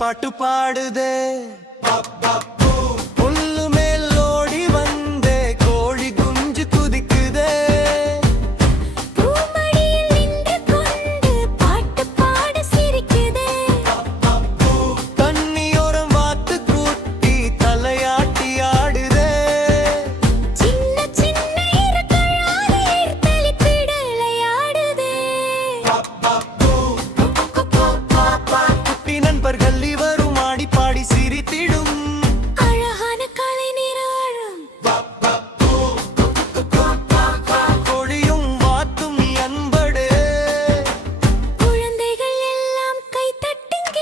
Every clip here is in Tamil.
பாட்டு பாடுதே புல்லு மேல் ஓடி வந்தே கோழி குஞ்சு குதிக்குதே தண்ணியோரம் வாத்து கூட்டி தலையாட்டி ஆடுதே குட்டி நண்பர்கள் இவரும் ஆடி பாடி சிரித்திடும் அழகான கலை நிறம் கோழியும் வாத்தும் அன்படே குழந்தைகள் எல்லாம் கை தட்டுங்க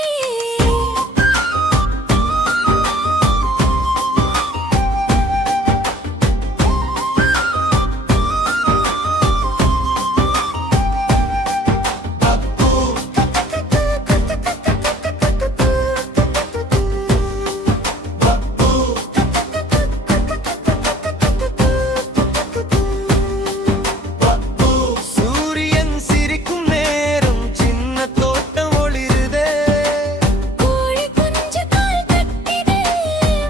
சூரியன் சிரிக்கும் நேரம் சின்ன தோட்டம் ஒளிருதே கோழி குஞ்சு கால் தட்டிதே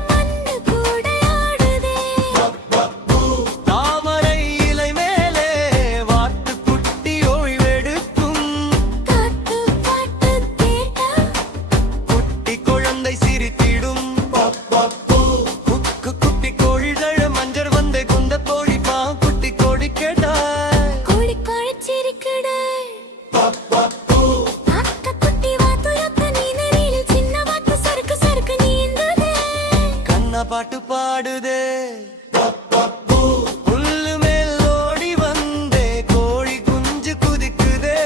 மண்ணு கூட ஆடுதே தாமரை இலை மேலே வாத்து குட்டி ஓய்வெடுக்கும் காத்து பாட்டு கேட்டா குட்டி குழந்தை சிரித்திடும் குட்டி கோழிகள் மஞ்சள் வந்தே குந்த கோழி பா குட்டி கோழி கேட்டாய் கோழி குழைச்சிருக்குடு அக்கா குட்டி வாத்து அக்கா நீரில் சின்ன வாத்து சறுக்கு சறுக்கு நீந்துதே கண்ணா பாட்டு பாடுதே புல்லு மேல் ஓடி வந்தே கோழி குஞ்சு குதிக்குதே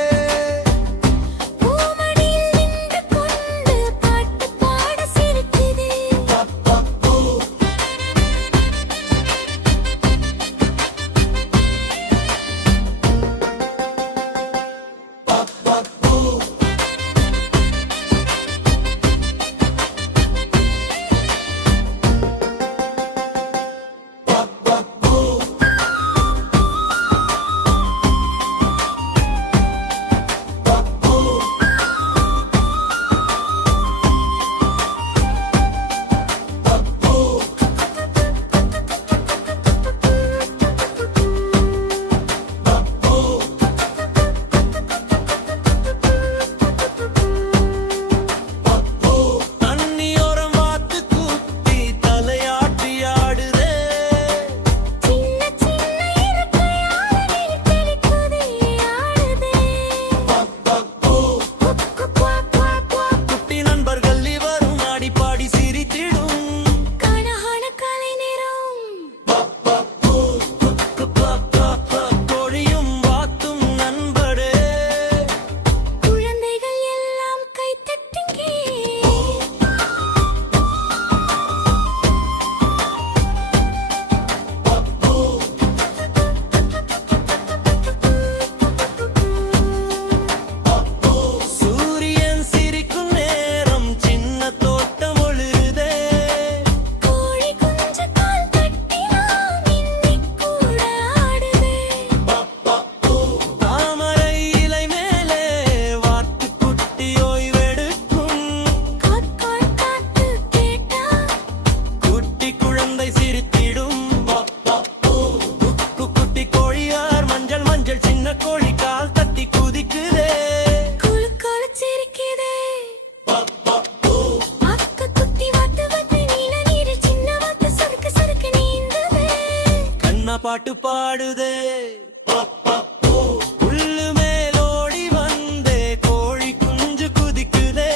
பூமடியில் நின்று கொண்டு பாட்டு பாட சிரிக்குதே தண்ணியோரம் வாத்து குட்டி தலையாட்டி ஆடுதே சின்ன சின்ன இருக்கையால் தெளிக்குதே ஆடுதே குட்டி நண்பர்கள் இவரும் ஆடி பாடி சிரித்திடும் கனகான கலை நிறம் கோழியும் வாத்தும் நண்படே குழந்தைகள் எல்லாம் கை தட்டுங்க சூரியன் சிரிக்கும் நேரம் சின்ன தோட்டம் ஒளிருதே கோழி குஞ்சு கால் தட்டினா மின்னி கூட ஆடுதே தாமரை இலை மேலே வாத்து குட்டி ஓய்வெடுக்கும் காத்து கேட்டா குட்டி குழந்தை சிரித்திடும் குட்டி கோழியார் மஞ்சள் மஞ்சள் சின்ன கோழி கால் தட்டி குதிக்குதே குழு குழைச்சிருக்குதே அக்கா குட்டி வாத்து வாத்து நீரில் சின்ன வாத்து சறுக்கு சறுக்கு நீந்துதே கண்ணா பாட்டு பாடுதே புல்லு மேல் ஓடி வந்தே கோழி குஞ்சு குதிக்குதே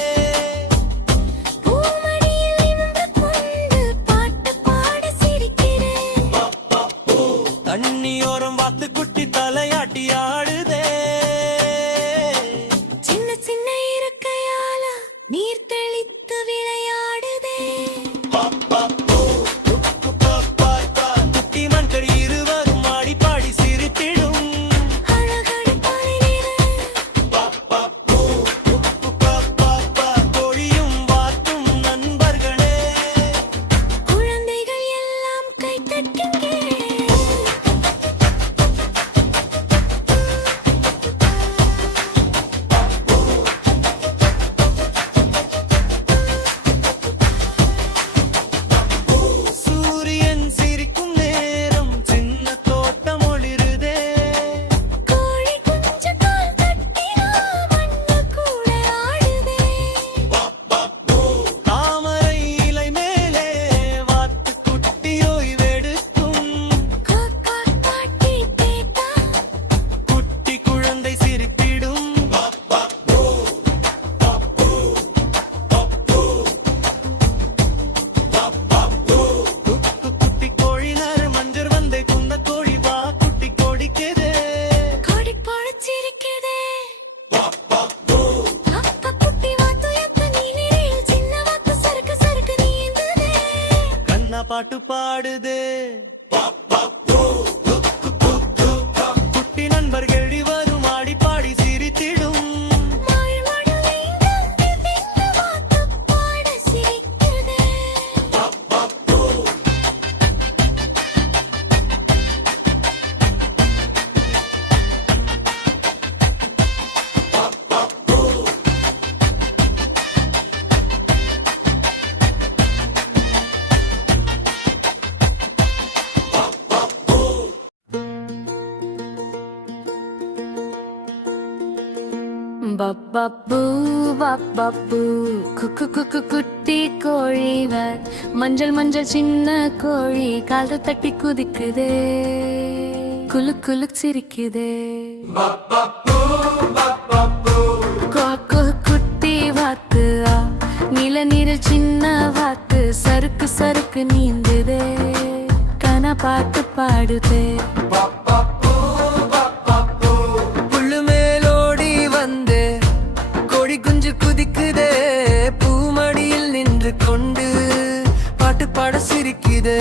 பூமடியில் நின்று கொண்டு பாட்டு பாட சிரிக்கிறேன் தண்ணியோரம் வாத்து குட்டி தலையாட்டி ஆடுதே சின்ன சின்ன இருக்கையால நீர் தெளித்து விளையாடுதே குட்டி மஞ்சள் இருவரும் ஆடி பாடி சிரித்திடும் அழகான கலை நிறம் கோழியும் வாத்தும் நண்பர்களே குழந்தைகள் எல்லாம் கை தட்டுங்க பப்பப்பு பப்பப்பு குக்கு குக்கு குட்டி கோழிவர் மஞ்சள் மஞ்சள் சின்ன கோழி கால் தட்டி குதிக்குதே குலு குலு சிரிக்குதே காக்கு குட்டி வாத்து நீல நீர சின்ன வாத்து சறுக்கு சறுக்கு நீந்துதே கன பாட்டு பாடுதே புல்லு மேலோடி வந்து கோழி குஞ்சு குதிக்குதே பூமடியில் நின்று கொண்டு பாட்டு பாட சிரிக்குதே